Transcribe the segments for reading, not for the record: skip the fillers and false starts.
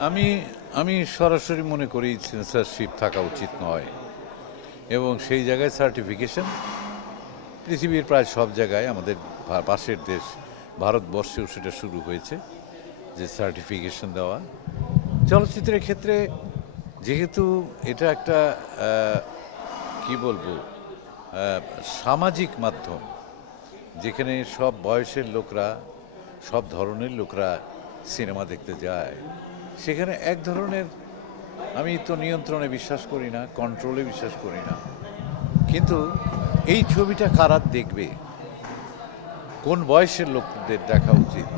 আমি আমি সরাসরি মনে করি সেন্সরশিপ থাকা উচিত নয় এবং সেই জায়গায় সার্টিফিকেশন পৃথিবীর প্রায় সব জায়গায় আমাদের পাশের দেশ ভারতবর্ষেও সেটা শুরু হয়েছে যে সার্টিফিকেশন দেওয়া চলচ্চিত্রের ক্ষেত্রে যেহেতু এটা একটা কি বলবো সামাজিক মাধ্যম যেখানে সব বয়সের লোকরা সব ধরনের লোকরা সিনেমা দেখতে যায় সেখানে এক ধরনের আমি তো নিয়ন্ত্রণে বিশ্বাস করি না কন্ট্রোলে বিশ্বাস করি না কিন্তু এই ছবিটা কারা দেখবে কোন বয়সের লোকদের দেখা উচিত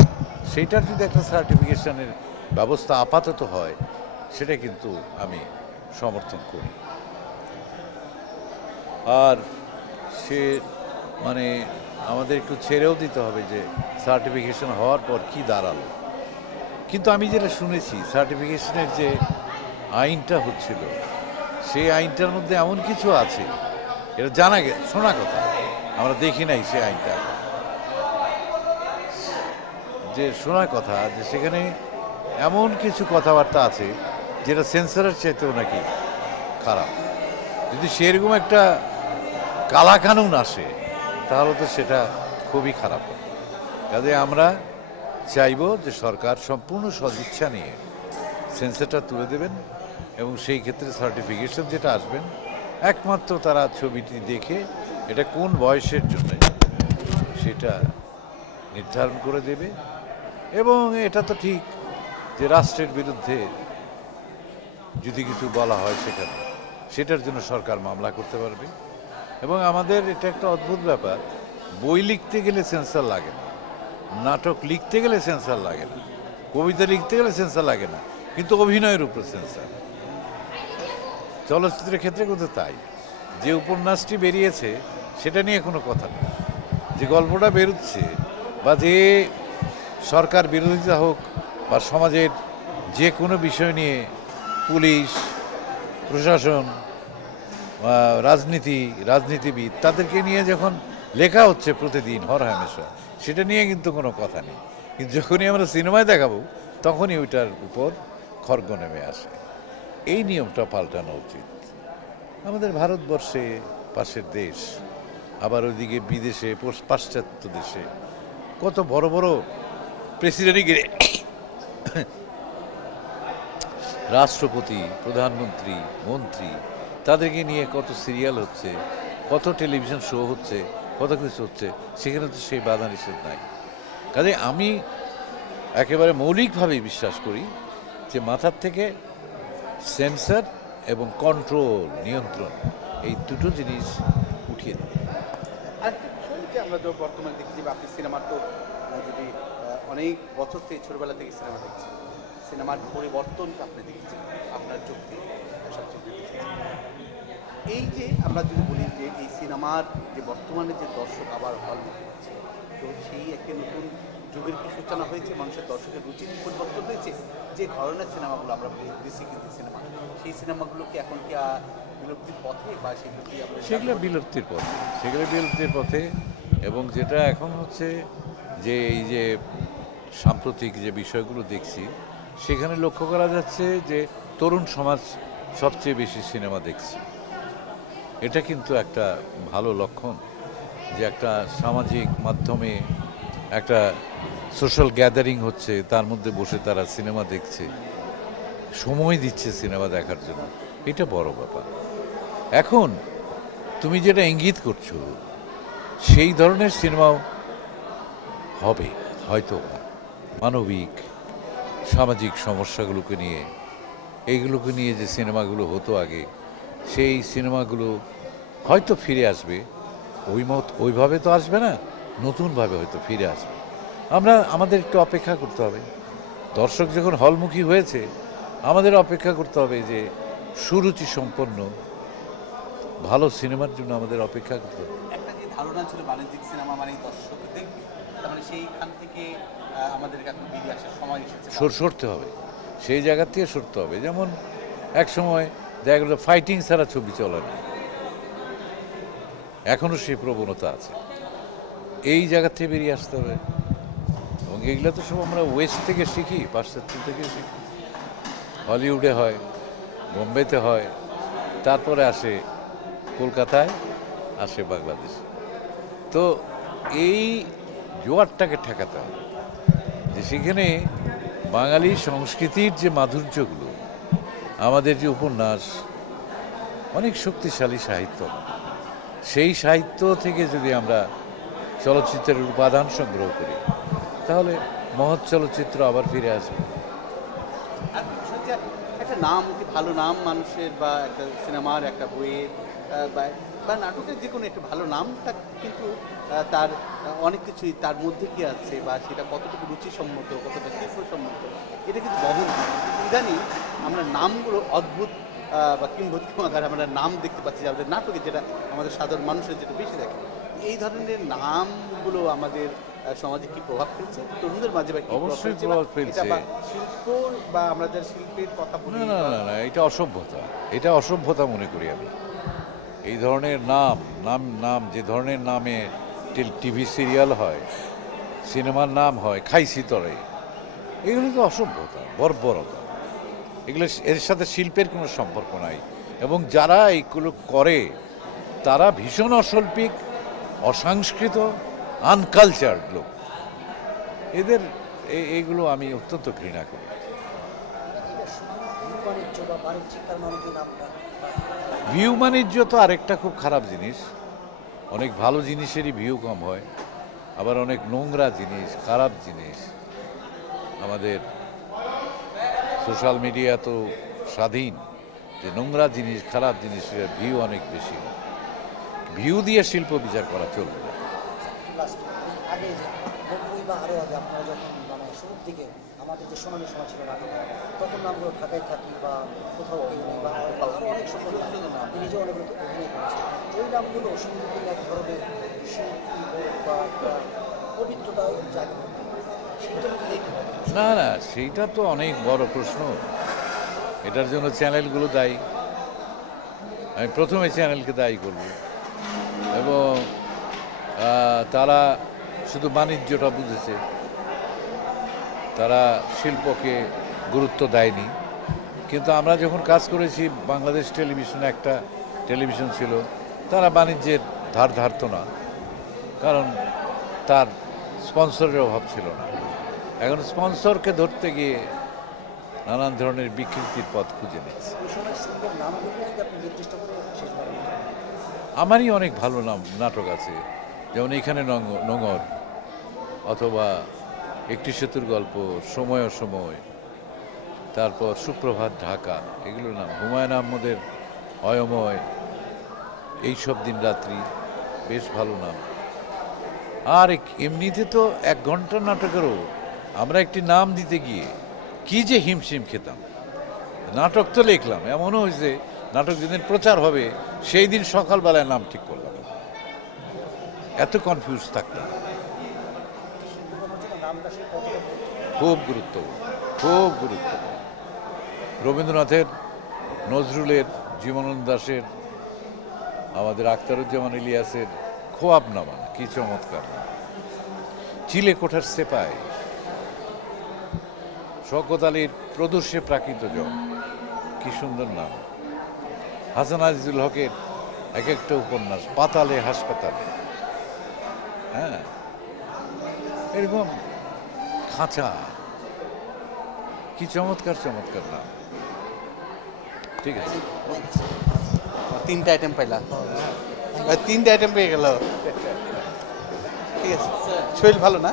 সেইটার যদি একটা সার্টিফিকেশনের ব্যবস্থা আপাতত হয় সেটা কিন্তু আমি সমর্থন করি আর সে মানে আমাদের একটু ছেড়েও দিতে হবে যে সার্টিফিকেশন হওয়ার পর কি দাঁড়ালো কিন্তু আমি যেটা শুনেছি সার্টিফিকেশনের যে আইনটা হচ্ছিল সেই আইনটার মধ্যে এমন কিছু আছে এটা শোনা কথা আমরা দেখি নাই সেই আইনটা যে শোনা কথা যে সেখানে এমন কিছু কথাবার্তা আছে যেটা সেন্সরের চাইতেও নাকি খারাপ যদি সেরকম একটা কালাকানুন আসে তাহলে তো সেটা খুবই খারাপ হবে কাজে আমরা চাইব যে সরকার সম্পূর্ণ সদিচ্ছা নিয়ে সেন্সরটা তুলে দেবেন এবং সেই ক্ষেত্রে সার্টিফিকেশন যেটা আসবেন একমাত্র তারা ছবিটি দেখে এটা কোন বয়সের জন্য সেটা নির্ধারণ করে দেবে এবং এটা তো ঠিক যে রাষ্ট্রের বিরুদ্ধে যদি কিছু বলা হয় সেখানে সেটার জন্য সরকার মামলা করতে পারবে এবং আমাদের এটা একটা অদ্ভুত ব্যাপার বই লিখতে গেলে সেন্সর লাগে না নাটক লিখতে গেলে সেন্সর লাগে না কবিতা লিখতে গেলে সেন্সর লাগে না কিন্তু অভিনয়ের উপর সেন্সর চলচ্চিত্রের ক্ষেত্রে কিন্তু তাই যে উপন্যাসটি বেরিয়েছে সেটা নিয়ে কোনো কথা নেই যে গল্পটা বেরোচ্ছে বা যে সরকার বিরোধিতা হোক বা সমাজের যে কোনো বিষয় নিয়ে পুলিশ প্রশাসন রাজনীতিবিদ তাদেরকে নিয়ে যখন লেখা হচ্ছে প্রতিদিন হরহামেশা সেটা নিয়ে কিন্তু কোনো কথা নেই কিন্তু যখনই আমরা সিনেমায় দেখাবো তখনই ওইটার উপর খড়গ নেমে আসে এই নিয়মটা পাল্টানো উচিত আমাদের ভারতবর্ষে পাশের দেশ আবার ওইদিকে বিদেশে পাশ্চাত্য দেশে কত বড় বড় প্রেসিডেন্টই রাষ্ট্রপতি প্রধানমন্ত্রী মন্ত্রী তাদেরকে নিয়ে কত সিরিয়াল হচ্ছে কত টেলিভিশন শো হচ্ছে কত কিছু হচ্ছে সেখানে তো সেই বাধা নিষেধ নাই কাজে আমি একেবারে মৌলিকভাবেই বিশ্বাস করি যে মাথার থেকে সেন্সর এবং কন্ট্রোল নিয়ন্ত্রণ এই দুটো জিনিস উঠিয়ে দেবে আরেকটা বিষয় যে আমরা বর্তমানে দেখি যে আপনি সিনেমার তো যদি অনেক বছর থেকে ছোটবেলা থেকে সিনেমা দেখছেন সিনেমার পরিবর্তনটা আপনি দেখেছেন আপনার চোখ দিয়ে সবচেয়ে দেখেছেন এই যে আমরা যদি বলি যে এই সিনেমার যে বর্তমানে যে দর্শক আবার হল হচ্ছে তো সেই একটা নতুন যুগের কি সূচনা হয়েছে মানুষের দর্শকের রুচি পরিবর্তন হয়েছে যে ধরনের সিনেমাগুলো আমরা দেশি কিন্তু সিনেমা সেই সিনেমাগুলো কি এখন কি বিলুপ্তির পথে বা সেগুলো কি আমরা সেগুলো বিলুপ্তির পথে এবং যেটা এখন হচ্ছে যে এই যে সাম্প্রতিক যে বিষয়গুলো দেখছি সেখানে লক্ষ্য করা যাচ্ছে যে তরুণ সমাজ সবচেয়ে বেশি সিনেমা দেখছে এটা কিন্তু একটা ভালো লক্ষণ যে একটা সামাজিক মাধ্যমে একটা সোশ্যাল গ্যাদারিং হচ্ছে তার মধ্যে বসে তারা সিনেমা দেখছে সময় দিচ্ছে সিনেমা দেখার জন্য এটা বড় ব্যাপার এখন তুমি যেটা ইঙ্গিত করছো সেই ধরনের সিনেমাও হবে হয়তো মানবিক সামাজিক সমস্যাগুলোকে নিয়ে এইগুলোকে নিয়ে যে সিনেমাগুলো হতো আগে সেই সিনেমাগুলো হয়তো ফিরে আসবে ওইভাবে তো আসবে না নতুনভাবে হয়তো ফিরে আসবে আমাদের একটু অপেক্ষা করতে হবে দর্শক যখন হলমুখী হয়েছে আমাদের অপেক্ষা করতে হবে যে সুরুচি সম্পন্ন ভালো সিনেমার জন্য আমাদের অপেক্ষা করতে হবে একটা যে ধারণা ছিল বাণিজ্যিক সিনেমা মানে দর্শক দেখবে তার মানে সেইখান থেকে আমাদেরকে এখন বেরিয়ে আসার সময় এসেছে সরতে হবে সেই জায়গার থেকে সরতে হবে যেমন এক সময় দেখা গেল ফাইটিং ছাড়া ছবি চলে না এখনও সেই প্রবণতা আছে এই জায়গা থেকে বেরিয়ে আসতে হবে এবং এগুলো তো সব আমরা ওয়েস্ট থেকে শিখি পাশ্চাত্য থেকে শিখি হলিউডে হয়, বোম্বেতে হয়, তারপরে আসে কলকাতায়, আসে বাংলাদেশে। তো এই জোয়ারটাকে ঠেকাতে হবে, যে সেখানে বাঙালি সংস্কৃতির যে মাধুর্যগুলো, আমাদের যে উপন্যাস, অনেক শক্তিশালী সাহিত্য, সেই সাহিত্য থেকে যদি আমরা চলচ্চিত্রের উপাদান সংগ্রহ করি, তাহলে মহৎ চলচ্চিত্র আবার ফিরে আসবে। আর বিষয়টা একটা নাম, একটি ভালো নাম মানুষের, বা একটা সিনেমার, একটা বইয়ের বা বা নাটকের যে কোনো একটা ভালো নামটা কিন্তু তার অনেক কিছুই তার মধ্যে কি আছে, বা সেটা কতটুকু রুচিসম্মত, কতটা শিল্পসম্মত, এটা কিন্তু বহন করে। ইদানিং আমরা নামগুলো অদ্ভুত বা কিংবদন্তি আমরা নাম দেখতে পাচ্ছি, আমাদের নাটকে, যেটা আমাদের সাধারণ মানুষের যেটা বেশি দেখে। এই ধরনের নামগুলো আমাদের সমাজে কি প্রভাব ফেলছে, তরুণদের মাঝে, বা কি অবশ্যই বা প্রভাব ফেলছে। এটা বা শিল্প, বা আমরা যারা শিল্পের কথা বলি, না না না না, এটা অসভ্যতা, এটা অসভ্যতা মনে করি আমি। এই ধরনের নাম নাম নাম যে ধরনের নামে টিভি সিরিয়াল হয়, সিনেমার নাম হয়, খাইছি তরে, এগুলো তো অসভ্যতা, বর্বরতা। এগুলো, এর সাথে শিল্পের কোনো সম্পর্ক নাই। এবং যারা এইগুলো করে তারা ভীষণ অশৈল্পিক, অসাংস্কৃত, আনকালচার্ড লোক। এদের এইগুলো আমি অত্যন্ত ঘৃণা করি। এটা শুধু বাণিজ্য বা বাণিজ্যিক কারণে অনেকেই নামটা ভিউ বাণিজ্য তো আরেকটা খুব খারাপ জিনিস। অনেক ভালো জিনিসেরই ভিউ কম হয়, আবার অনেক নোংরা জিনিস, খারাপ জিনিস, আমাদের সোশ্যাল মিডিয়া তো স্বাধীন, যে নোংরা জিনিস, খারাপ জিনিসের ভিউ অনেক বেশি হয়। ভিউ দিয়ে শিল্প বিচার করা চলবে না। লাস্ট আগে যে 90 বা আরও আগে আপনারা যখন মানে শুরুর দিকে আমাদের যে সোনালী সময় ছিল নাটকে, তখন নামগুলো ঢাকায় থাকি বা কোথাও কেউ নেই বা আরও অনেক সুন্দর নাম, আপনি নিজেও অনেকগুলো অভিনয় করেছেন। ওই নামগুলো সঙ্গীতের এক ধরনের শিল্পী বা একটা পবিত্রতা জাগে, সেটা যদি না না, সেইটা তো অনেক বড় প্রশ্ন। এটার জন্য চ্যানেলগুলো দায়ী। আমি প্রথমে চ্যানেলকে দায়ী করব। এবং তারা শুধু বাণিজ্যটা বুঝেছে, তারা শিল্পকে গুরুত্ব দেয়নি। কিন্তু আমরা যখন কাজ করেছি, বাংলাদেশ টেলিভিশনে একটা টেলিভিশন ছিল, তারা বাণিজ্যের ধার ধারত না, কারণ তার স্পন্সরের অভাব ছিল না। এখন স্পন্সরকে ধরতে গিয়ে নানান ধরনের বিকৃতির পথ খুঁজে নিচ্ছে। ওই সময় শিল্পের নামগুলো যদি আপনি নির্দিষ্ট করে শেষবার আমারই অনেক ভালো নাটক আছে, যেমন এখানে নোঙর, অথবা একটি সেতুর গল্প, সময় সময়, তারপর সুপ্রভাত ঢাকা, এগুলো নাম, হুমায়ুন আহমেদের অয়ময়, এইসব দিন রাত্রি, বেশ ভালো নাম। আর এমনিতে তো 1 ঘন্টার নাটকেরও আমরা একটি নাম দিতে গিয়ে কি যে হিমশিম খেতাম। নাটক তো লিখলাম, এমনও হয়েছে নাটক যেদিন প্রচার হবে সেই দিন সকালবেলায় নাম ঠিক করলাম, এত কনফিউজ থাকতাম। নামটা সে কতটা খুব গুরুত্বপূর্ণ, খুব গুরুত্বপূর্ণ। রবীন্দ্রনাথের, নজরুলের, জীবনানন্দ দাশের, আমাদের আখতারুজ্জামান ইলিয়াসের খোয়াবনামা, কি চমৎকার নাম। চিলেকোঠার সেপাই, শওকত আলীর প্রদর্শে প্রাকৃত জন, কি সুন্দর নাম। হাসান আজিজুল হকের এক একটা উপন্যাস, পাতালে হাসপাতালে, হ্যাঁ, এরকম খাঁচা, কি চমৎকার চমৎকার নাম। ঠিক আছে, 3টা আইটেম পাইলা, 3টা আইটেম পেয়ে গেল। ঠিক আছে, শরীর ভালো না?